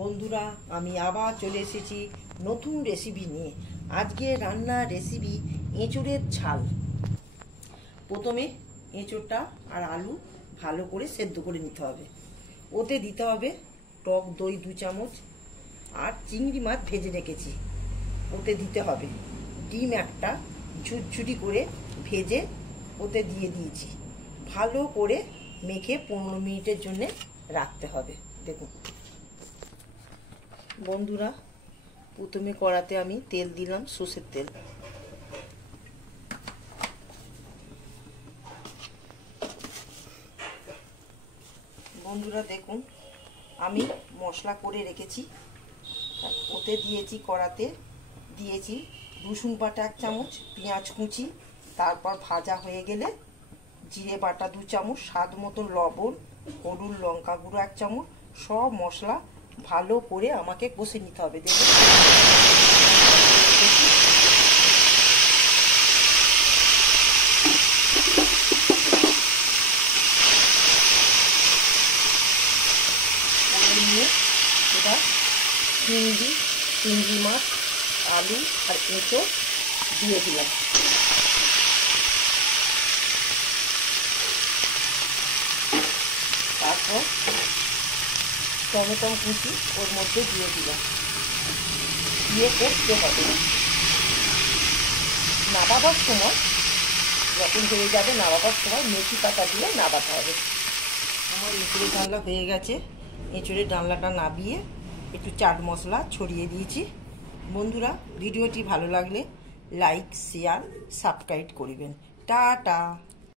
বন্ধুরা, আমি আবার চলে এসেছি নতুন রেসিপি নিয়ে। আজকে রান্নার রেসিপি এঁচোড়ের ঝাল। প্রথমে এঁচোড়টা আর আলু ভালো করে সেদ্ধ করে নিতে হবে। ওতে দিতে হবে টক দই 2 চামচ, আর চিংড়ি মাছ ভেজে রেখেছি ওতে দিতে হবে। ডিম একটা ঝুরঝুরি করে ভেজে ওতে দিয়ে দিয়েছি। ভালো করে মেখে 15 মিনিটের জন্য রাখতে হবে। দেখুন বন্ধুরা, প্রথমে কড়াতে আমি তেল দিলাম, সর্ষের তেল। বন্ধুরা দেখুন, আমি মশলা করে রেখেছি, ওতে দিয়েছি। কড়াতে দিয়েছি রসুন বাটা 1 চামচ, পেঁয়াজ কুচি, তারপর ভাজা হয়ে গেলে জিরে বাটা 2 চামচ, স্বাদ মতো লবণ, হলুদ লঙ্কা গুঁড়ো 1 চামচ, সব মশলা ভালো করে আমাকে কষে নিতে হবে। দেখুন নিয়ে এটা চিংড়ি মাছ, আলু আর এঁচোড় দিয়ে দিলাম। তারপর টমেটো কুচি ওর মধ্যে দিয়ে দিলাম, দিয়ে করতে হবে। নাবাবার সময়, যখন হয়ে যাবে নাবাবার সময় মেথি পাতা দিয়ে নাবাতে হবে। আমার এঁচোড়ের ডালনা হয়ে গেছে। এঁচোড়ের ডালনাটা নাবিয়ে একটু চাট মশলা ছড়িয়ে দিয়েছি। বন্ধুরা, ভিডিওটি ভালো লাগলে লাইক, শেয়ার, সাবস্ক্রাইব করবেন। টাটা।